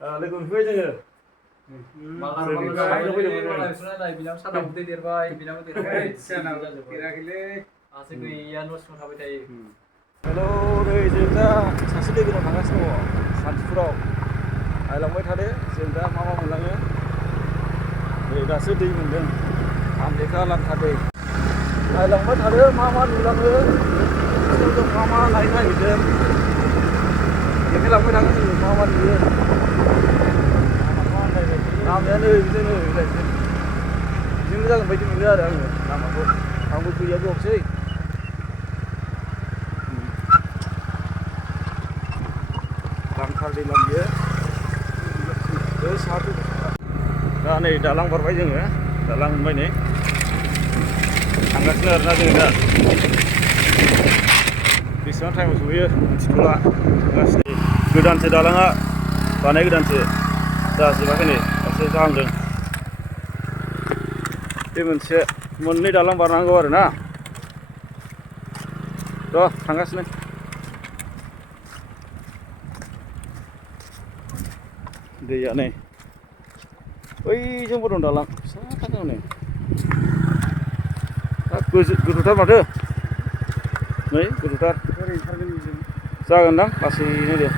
लोगो मोनफैबाय जोङो हेलौ नै जों दा सासे लोगोनाव थांगासिनो दङ सानथिफुराव नायलांबाय थादो जों दा मा मोनलाङो नै दासो दै मोनदों आमलेखा लांखा दै नायलांबाय थादो मा नुलाङो जों मा नायनो नागिरदों देखायलांबाय थागोन जोङो मा नुयो लामायानो बिदिनो जागोन बायदि मोनो आरो आङो लामाखौ आंबो गैया बावसै लांखार दैलां बियो दा नै दालां बारबाय जोङो दालां मोनबाय नै थांगासिनो आरोना जोङो दा बेसेबां टाइमाव सहैयो मिथिथ'ला थांगासिनो गोदानसो दालाङा बानाय गोदानसो जाजोबाखै नै दासो जाहांदों बे मोनसे मोननै दालां बारनांगौ आरोना र' थांगासिनो दैया नै बैजोंबो दं दालां फिसा थाखा नै गोथौथार माथो नै गोथौथार जागोनदां लासैनो दे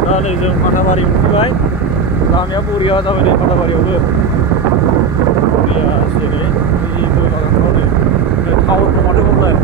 दा नै जों फाथाबारि मोनफैबाय लामाया बरिया जाबाय नै फाथाबारियावबो बरिया जेरै बै गय बागानफ्राव नै टावारखौ माथो हरबाय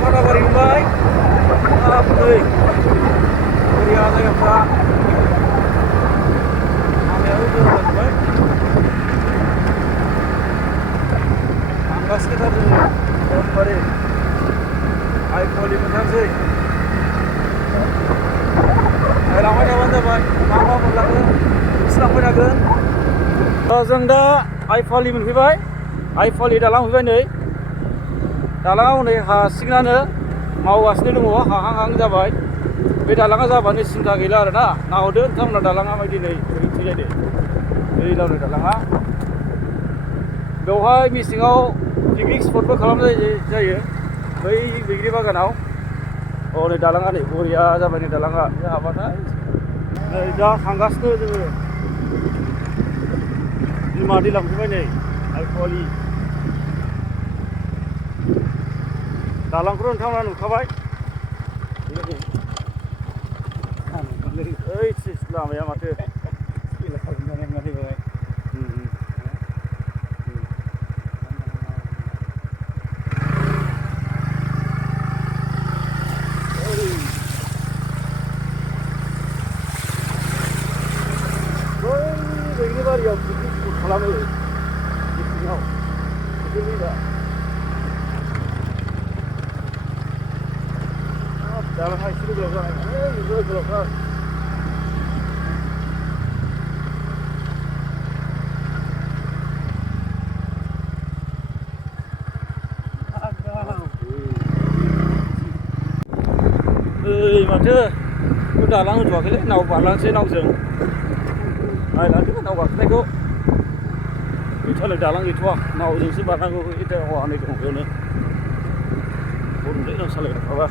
फाथाबारि मोनबाय हाब नै बरिया जायगाफ्रा लामायाबो मोजां जाजोब्बाय थांगासिनोथार जोङो एकदमबारे आइफवालि मोनथारसै नायलांबाय थाबानो जाबाय मा मोनलाङो दिन्थिलांबाय थागोन जों दा आइफवालि मोनफैबाय आइफवालि दालां मोनफैबाय नै दालाङा हनै हासिगोनानो मावगासिनो दङ हाहां जाबाय बे दालाङा जाबानो सिन्था गैला आरोना नाहरदो नोंथांमोना दालाङा बायदि नै ओरैथिंजाय दैलावनि दालाङा बेवहाय मेसेङाव पिकनिक स्पटबो खालामनाय जायो बै बैग्रि बागानाव नै दालाङा नै बरिया जाबाय नै दालाङा हाबाथाय नै दा थांगासिनो जोङो बिमा दै लांफैबाय नै आइफवालि दालांखौथ' नोंथांमोना नुखाबाय ओइ लामाया माथो बैग्रि बारियाव पिकनिक स्पट खालामो मेसेङाव दा दालाङा एसे गोलाव जानाय गोलावथार माथो दालां होथ'वाखैलै नाव बारलांसै नावजों नायलांदो नाव गाखोनायखौ गैथ'वालै दालां गैथ'वा नावजोंसो बारनांगौ हनै दं बेयावनो बर'लै नाव सालायग्राफ्राबा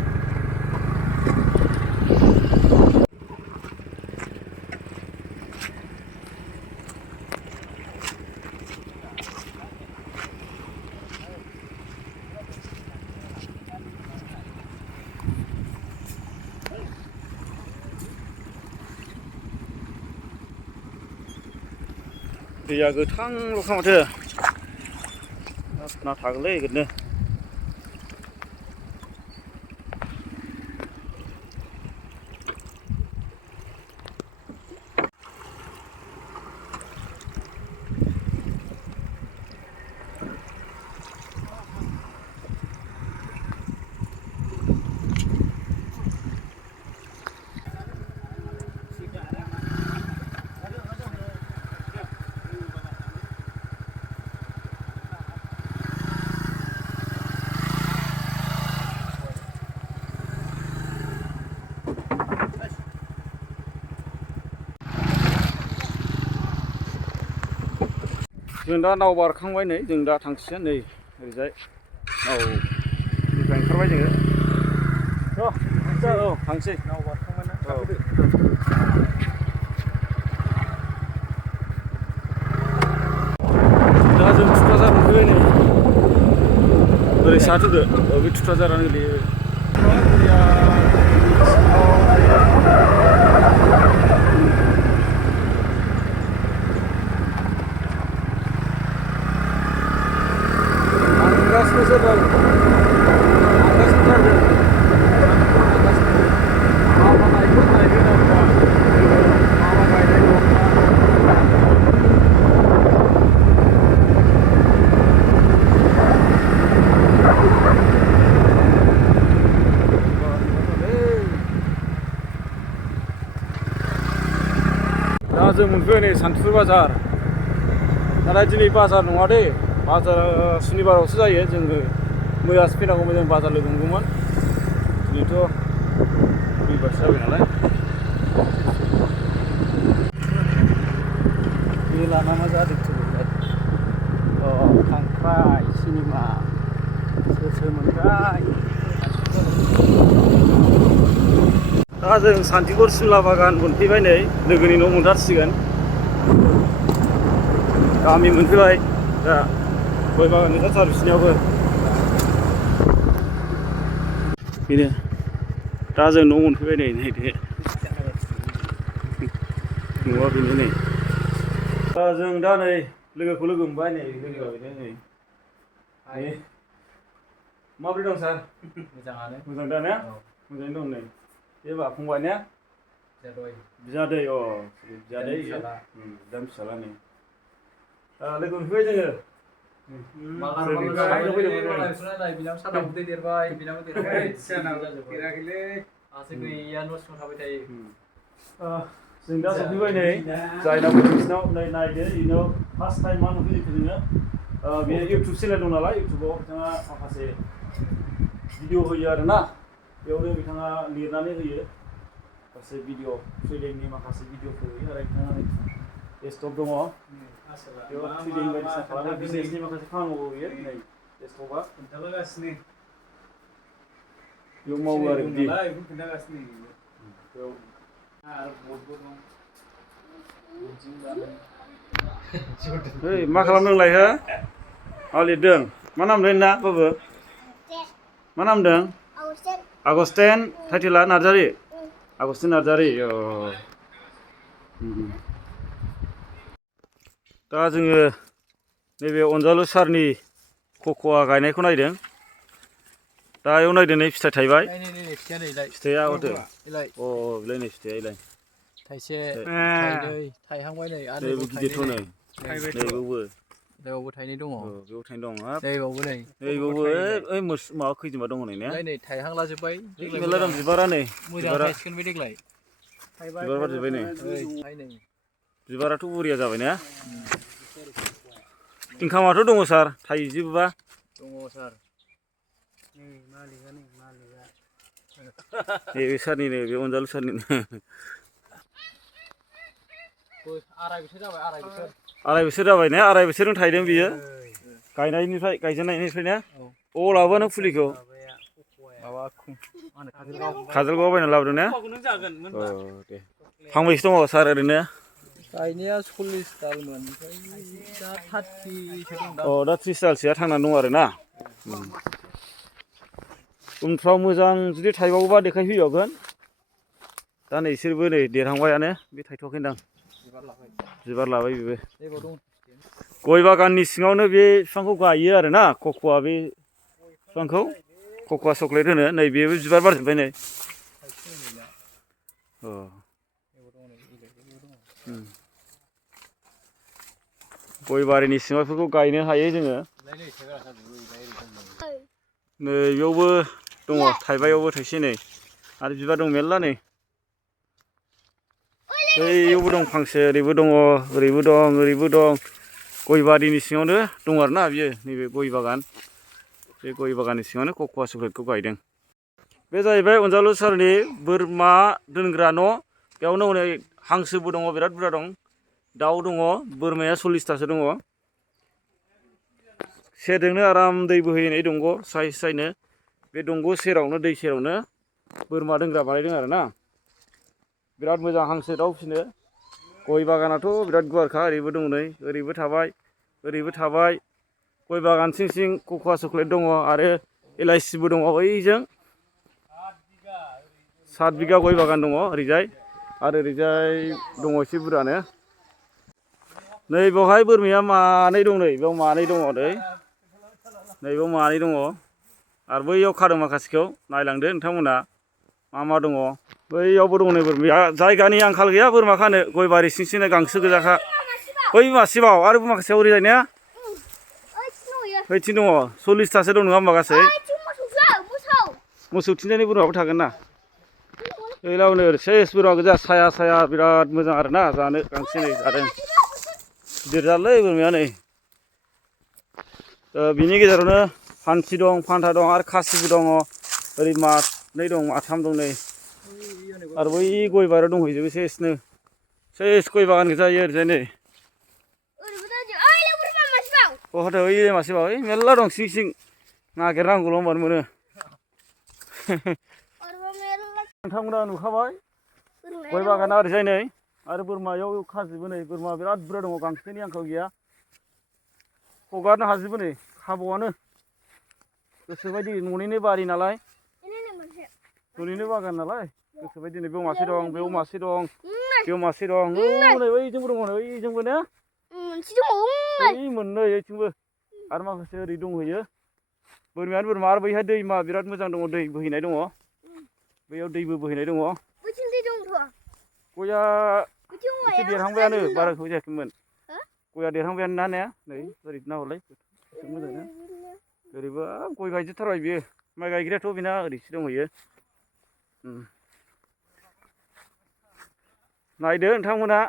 दैया गोथांल'खा माथो ना थागोनलै गोदनो जों दा नाव बारखांबाय नै जों दा थांसिगोन नै ओरैजाय नावनिफ्राय ओंखारबाय जोङो औ थांसै नाव बारखांबाय ना दा जों थुक्राझार मोनफैबाय नै ओरै साथ'दो बे थुक्राझारानो गोलैयो जों मोनफैबाय नै सान्थिफुर बाजार नाथाय दिनै बाजार नङा दे बाजारा सुनिबारावसो जायो जोङो मैयासो फैनांगौमोन जों बाजार लोगो मोनगौमोन दिनैथ' रबिबारसो जाबाय नालाय मेला मा जादों खांख्राइ सिनेमा सोर मोनबाय दा जों सान्थिफुर सिमला बागान मोनफैबाय नै लोगोनि न' मोनथारसिगोन गामि मोनफैबाय दा गय बागान मोनथारथारो बिसिनियावबो बेनो दा जों न' मोनफैबाय नै नायदो न'आ बेनो नै दा जों दा नै लोगोखौ लोगो मोनबाय नै लोगोआ बेनो नै माबोरै दं सार मोजाङानो मोजां दा ने मोजाङैनो दं नै बेबा फंबाय ने बिजादै बिजादै बिदा फिसाला नै लोगो मोनफैबाय जोङो जों दा सफैबाय नै जायना बिसिनाव नै नायदो इनाव फार्स्ट टाइम मा नुफैदों जोङो बेयो इउटुब चेनेल दं नालाय इउटुबाव बिथाङा माखासे भिडिअ होयो आरोना बेयावनो बिथाङा लिरनानै होयो माखासे भिडिअ ट्रेडिंनि माखासे भिडिअफोर होयो आरो बिथाङा डेस्कटप दङ बेयाव ट्रेडिं बायदिसिना खालामो बिजनेसनि माखासे खामानि मावो बियो नै डेस्कटपआ खोन्थालागासिनो बेयाव मावो आरो बिदि खोन्थागासिनो बेयाव मा खालामदों नोंलाय हो मा लिरदों मा नाम नोंना बाबु मा नाम होनदों आगस्टेन टाइटेला नार्जारि आगस्टेन नार्जारि दा जोङो नैबे अनजालु सारनि कक'आ गायनायखौ नायदों दा बेयाव नायदों नै फिथाइ थाइबाय फिथाइया हरदो बिलाय नै फिथाइया इलाय थाइसे थाइनै थाइहांबाय नै आरो गिदिरथ' नै नैबावबो थाइनै दङ बेयाव थाइनै दं हाब नैबावबो ओइ माबा खैजोमा दङ नै नै थाइहांलाजोब्बाय मेरला दं बिबारा नै मोजां थाइसिगोन बे देग्लाय बिबार बारजोब्बाय नै बिबाराथ' बरिया जाबाय ने इनकामाथ' दङ सार थाइजोबोबा दङ सार नैबे सारनिनो बे अनजालु सारनिनो आराय बोसोर जाबाय ने आराय बोसोरजों थायदों बियो गायजेननायनिफ्राय ने अबाव लाबोआ नों फुलिखौ काजलगावआव बायना लाबोदों ने दे फांबैसे दङ सार ओरैनो गायनाया 40 दालमोन दा 30सो दं दा 30 दालसोआ थांनानै दं आरो ना उनफ्राव मोजां जुदि थाइबावोबा देखायफैबावगोन दा नै बिसोरबो नै देरहांबायानो बे थायथ'वाखैदां बिबार लाबाय बेबो गय बागाननि सिङावनो बे बिफांखौ गायो आरोना कक'आ बे बिफांखौ कक'आ चक्लेट होनो नै बेबो बिबार बारजोब्बाय नै गय बारिनि सिङाव बेफोरखौ गायनो हायो जोङो नै बेयावबो दङ थाइबायावबो थाइसे नै आरो बिबार दं मेरला नै बैयावबो दं फांसे ओरैबो दङ ओरैबो दं गय बारिनि सिङावनो दं आरोना बियो नैबे गय बागान बे गय बागाननि सिङावनो कक'आ चक्लेटखौ गायदों बे जाहैबाय अनजालु सारनि बोरमा दोनग्रा न' बेयावनो हनै हांसोबो दङ बिराद बुरजा दं दाउ दङ बोरमाया 40थासो दङ सेरजोंनो आराम दै बोहैनाय दंग' स्राय स्रायनो बे दंग' सेरावनो दै सेरावनो बोरमा दोनग्रा बानायदों आरोना बिराद मोजां हांसो दाउ फिसिनो गय बागानाथ' बिराद गुवारखा ओरैबो दं नै ओरैबो थाबाय ओरैबो थाबाय गय बागान सिं सिं कक'वा चक्लेट दङ आरो एलाइसिबो दङ ओइजों 7 बिगा गय बागान दङ ओरैजाय आरो ओरैजाय दङ एसे बुरजानो नै बेवहाय बोरमाया मानै दं नै बेयाव मानै दङ नै बेयाव मानै दङ आरो बैयाव खादों माखासेखौ नायलांदो नोंथांमोना मा दङ बैयावबो दङ नै बोरमाया जायगानि आंखाल गैया बोरमा खानो गय बारि सिं सिंनो गांसो गोजाखा बै मासेबाव आरो माखासेयाव ओरैजाय ने बैथिं दङ 40थासो दं नङा होमबा गासै मोसौ थिंजायनि बोरमाबो थागोन ना ओइलावनो सेस बोरमा गोजा साया साया बिराद मोजां आरोना जानो गांसो नै जादों गिदिर जारलै बोरमाया नै बिनि गेजेरावनो फान्थि दं फान्था दं आरो खासिबो दङ ओरै मानै दं माथाम दं नै आरो बै गय बारियाव दंहैजोबो सेसनो सेस गय बागान गोजा ओरैजाय नै बहाथो ओइ मासेबाव ओइ मेरला दं सिं सिं नागिरनांगौल' होनबानो मोनो नोंथांमोना नुखाबाय गय बागाना ओरैजाय नै आरो बोरमायाव खाजोबो नै बोरमा बिराद बुरजा दङ गांसोनि आंखाल गैया हगारनो हाजोबो नै खाबावआनो गोसोबायदि न'निनो बारि नालाय न'निनो बागान नालाय गोसोबायदि नै बेयाव मासे दं बेयाव मासे दं बेयाव मासे दं नै बैजोंबो दङ नै बैजोंबो ने ओइ मोननै ओइथिंबो आरो माखासे ओरै दंहैयो बोरमायानो बोरमा आरो बैहाय दैमा बिराद मोजां दङ दै बोहैनाय दङ बैयाव दैबो बोहैनाय दङ गया एसे देरहांबायानो बारा गोबाव जायाखैमोन गया देरहांबायानो ना ने नै ओरै नाहरलाय मोजांनो ओरैबो गय गायजोबथारबाय बियो माइ गायग्रायाथ' बेना ओरैसो दंहैयो नायदो नोंथांमोना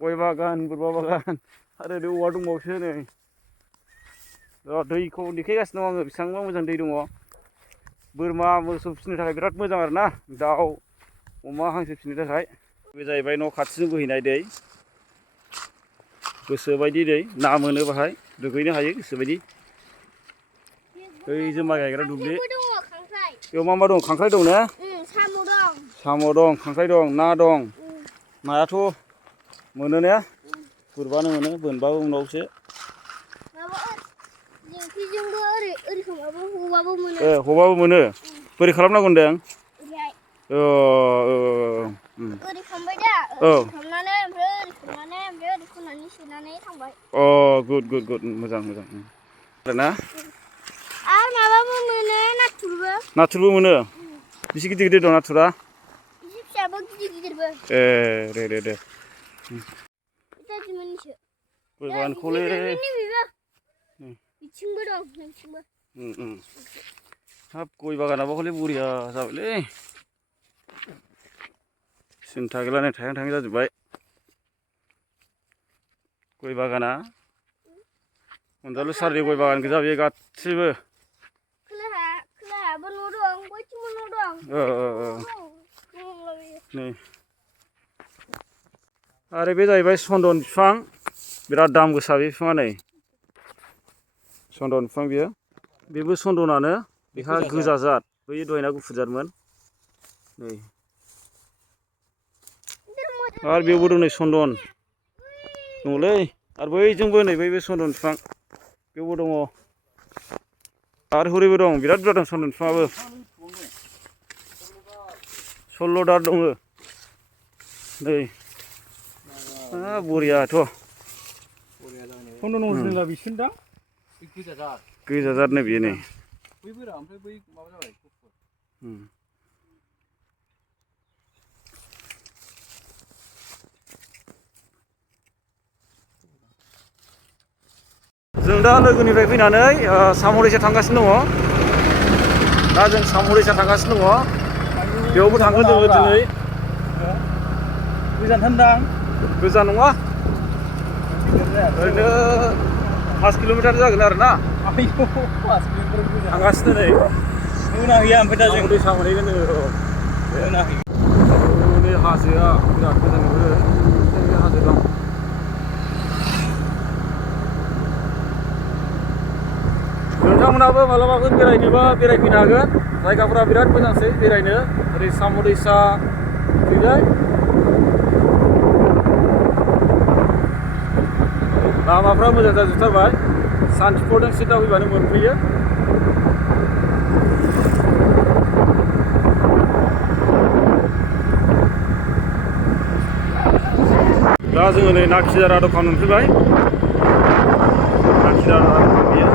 गय बागान बोरमा बागान आरो ओरै औवा दंबावोसो नै दैखौ देखायगासिनो दं आङो बेसेबांबा मोजां दै दङ बोरमा मोसौ फिसिनो थाखाय बिराद मोजां आरोना दाउ अमा हांसो फिसिनो थाखाय बे जाहैबाय न' खाथिजों बोहैनाय दै गोसोबायदि दै ना मोनो बाहाय दुगैनो हायो गोसोबायदि ओइजों माइ गायग्रा दुब्लि बेयाव मा दं खांख्राइ दं ने साम' दं खांख्राइ दं ना दं नायाथ' मोनो ने गुरबानो मोनो बोनबाबो उनावसो हबाबो मोनो बोरै खालामनांगौ होनदों गुड गुड गुड मोजां मोजां आरोना आरो माबाबो मोनो नाथुरबो मोनो बेसे गिदिर गिदिर दं नाथुरा फिसाबो गिदिर गिदिरबो दे बोरमाखौलै हाब गय बागानाबो हले बरिया जाबायलै सिन्था गैला नै थायहां थायहां जाजोब्बाय गय बागाना अनजालु सारनि गय बागान गोजा बेयो गासिबो नै आरो बे जाहैबाय चन्दन बिफां बिराद दाम गोसा बे बिफाङा नै चन्दन बिफां बियो बेबो चन्दनानो बेहा गोजा जात बै दहायना गुफुर जातमोन नै आरो बेयावबो दं नै चन्दन दङलै आरो बैजोंबो नै बै चन्दन बिफां बेयावबो दङ आरो हरैबो दं बिराद बुरजा दं चन्दन बिफाङाबो 16 दाल दङ नै बरियाथ' चन्दन अरिजिनेला बिसोरनो दा गोजा जात नै बेयो नै जों दा लोगोनिफ्राय फैनानै साम'रैसा थांगासिनो दङ दा जों साम'रैसा थांगासिनो दङ बेयावबो थांगोन जोङो दिनै गोजानथारदां गोजान नङा ओरैनो 5 किल'मिटार जागोन आरो ना थांगासिनो नै मोनाहैया ओमफ्राय दा जों दैसा मोनहैगोन जोङो मोनाहैयो हाजोआ बिराद मोजां नुहुरो हाजो दं मालाबाफोर बेरायनोबा बेरायफैनो हागोन जायगाफोरा बिराद मोजांसै बेरायनो ओरै साम' दैसा फैबाय लामाफ्रा मोजां जाजोबथारबाय सानथिफुरजों सिदा फैबानो मोनफैयो दा जोङो नै नाखिजारा दखान मोनफैबाय नाखिजारा दखान बियो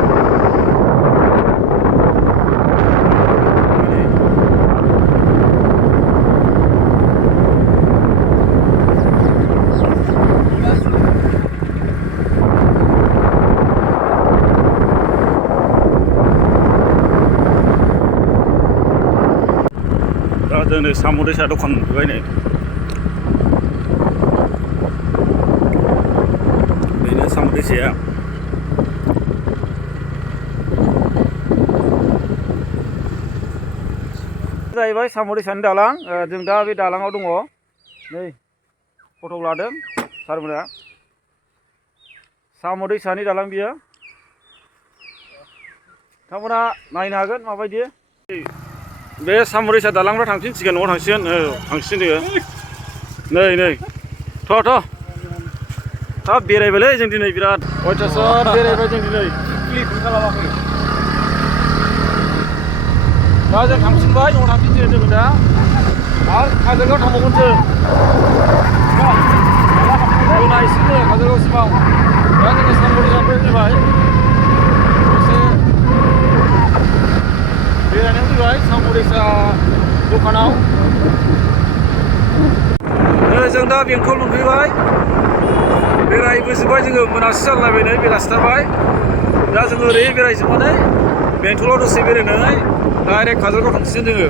दा जों नै साम' दैसा दखान मोनफैबाय नै साम' दैसाया जाहैबाय साम' दैसानि दालां जों दा बे दालाङाव दङ नै फट' लादों सारमोना साम' दैसानि दालां बियो नोंथांमोना नायनो हागोन माबायदि बे साम' दैसा दालांफ्रा थांफिनसिगोन न'आव थांसिगोन थांसिगोन जोङो नै थ' हाब बेरायबायलै जों दिनै बिराद अयथासार बेरायबाय जों दिनै क्लिपबो खालामाखै दा जों थांफिनबाय न'आव थांफिनसिगोन जोङो दा आरो काजलगाव थांबावगोन जों नायसिगोन काजलगावसिमाव दा जोङो साम' दैसानिफ्राय फैबाय एसे बेरायनो फैबाय साम' दैसा दखानाव जों दा बेंटल मोनफैबाय बेरायबोजोब्बाय जोङो मोनासि जालायबाय नै बेलासिथारबाय दा जोङो ओरै बेरायजोबनानै बेंटलाव दसे बेरायनानै डाइरेक्ट काजलगाव थांसिगोन जोङो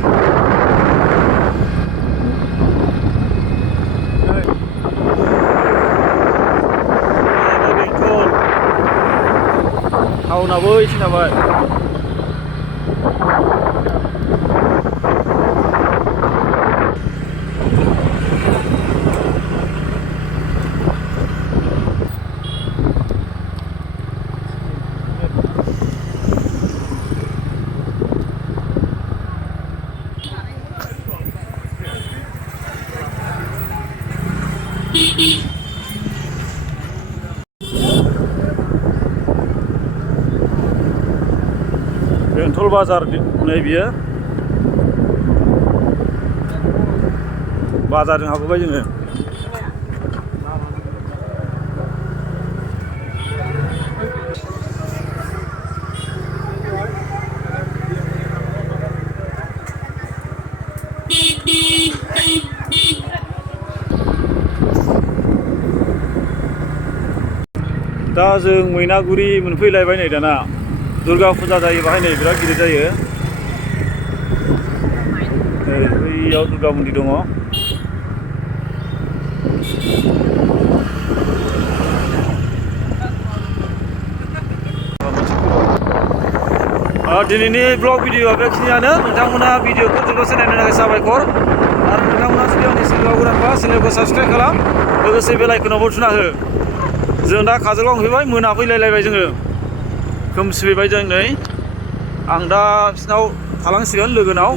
बेंटल टाउनाबो एसे जाबाय बेंटल बाजार नै बियो बाजारजों हाबबोबाय जोङो दा जों मैनागुरि मोनफैलायबाय नै दाना दुर्गा फुजा जायो बाहाय नै बिराद गिदिर जायो बैयाव दुर्गा मन्दिर दङ दिनैनि ब्लग भिडिअआ बेखिनियानो नोंथांमोना भिडिअखौ जोबजासे नायनो थाखाय साबायखर आरो नोंथांमोना जुदि आंनि चेनेलाव गोदानबा चेनेलखौ साबस्क्राइब खालाम लोगोसे बेल आइकनावबो थुना हो जों दा काजलगाव मोनफैबाय मोनाफैलायबाय जोङो खोमसिफैबाय जों नै आं दा बिसिनाव थालांसिगोन लोगोनाव